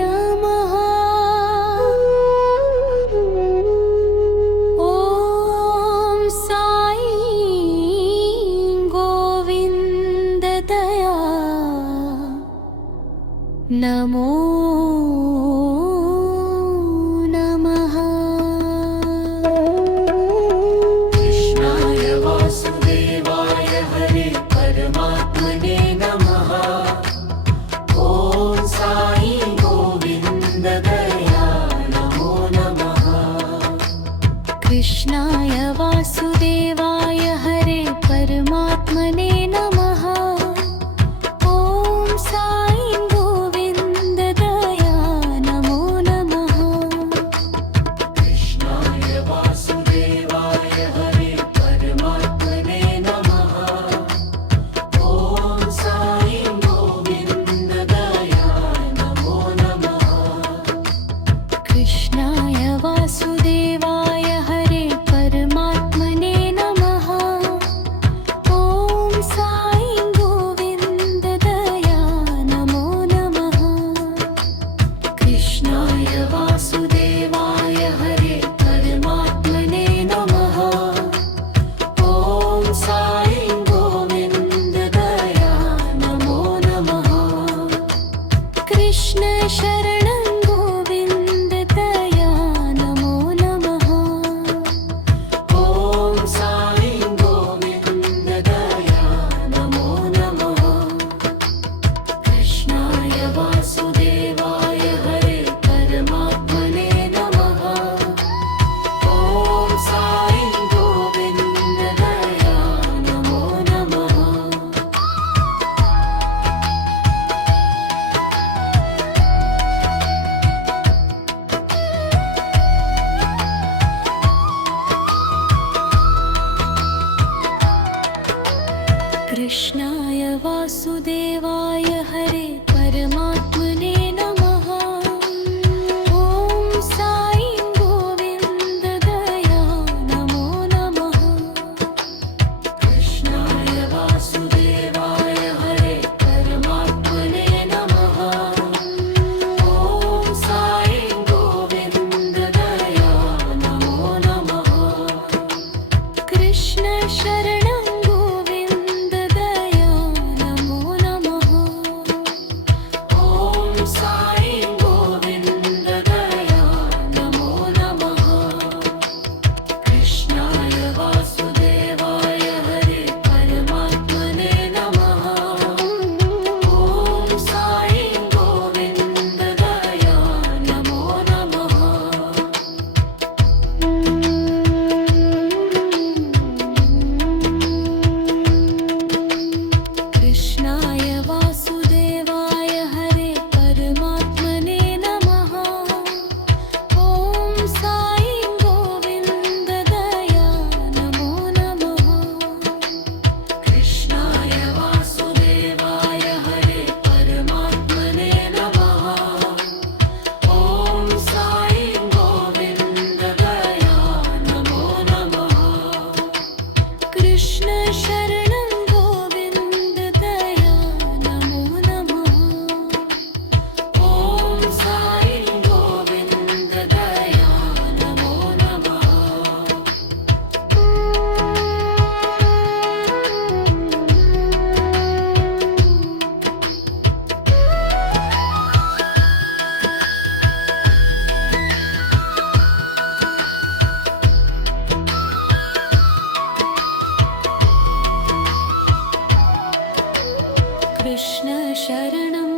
नमः। ॐ साई गोविन्द दया नमो नमः। कृष्णाय वासुदेवाय हरे परमात्मने नमः। ॐ साई गोविन्द दया नमो नमः। कृष्णाय वासुदेवाय हरे परमात्मने नमः। ॐ साई गोविन्द दया नमो नमः। कृष्णाय वासुदेवाय हरे परमात्मने नमः। ॐ साई गोविन्द दया नमो नमः। कृष्णाय वासुदेवाय हरे परमात्मने नमः। ॐ साई गोविन्द दया नमो नमः। कृष्णाय वासुदेवाय हरे परमात्मने नमः। ॐ साई गोविन्द दया नमो नमः। कृष्ण शरणं गोविन्द दया नमो नमः। ॐ साई गोविन्द दया नमो नमः। कृष्णाय वासुदेवाय हरे परमात्मने नमः। ॐ साई गोविन्द दया नमो नमः। कृष्णाय वासुदेवाय हरे परमात्मने नमः। ॐ साई गोविन्द दया नमो नमः। कृष्णाय वासुदेवाय हरे परमात्मने नमः। ॐ साई गोविन्द दया नमो नमः। कृष्ण शरणं गोविन्द दया नमो नमः। ॐ साई गोविन्द दया नमो नमः। कृष्णाय वासुदेवाय हरे परमात्मने नमः। ॐ साई गोविन्द दया नमो नमः। कृष्णाय वासुदेवाय हरे परमात्मने नमः। ॐ साई गोविन्द दया नमो नमः। कृष्णाय वासुदेवाय हरे परमात्मने नमः। ॐ साई गोविन्द दया नमो नमः। कृष्ण शरणं गोविन्द दया नमो नमः। ॐ साई गोविन्द दया नमो नमः। कृष्ण शरणं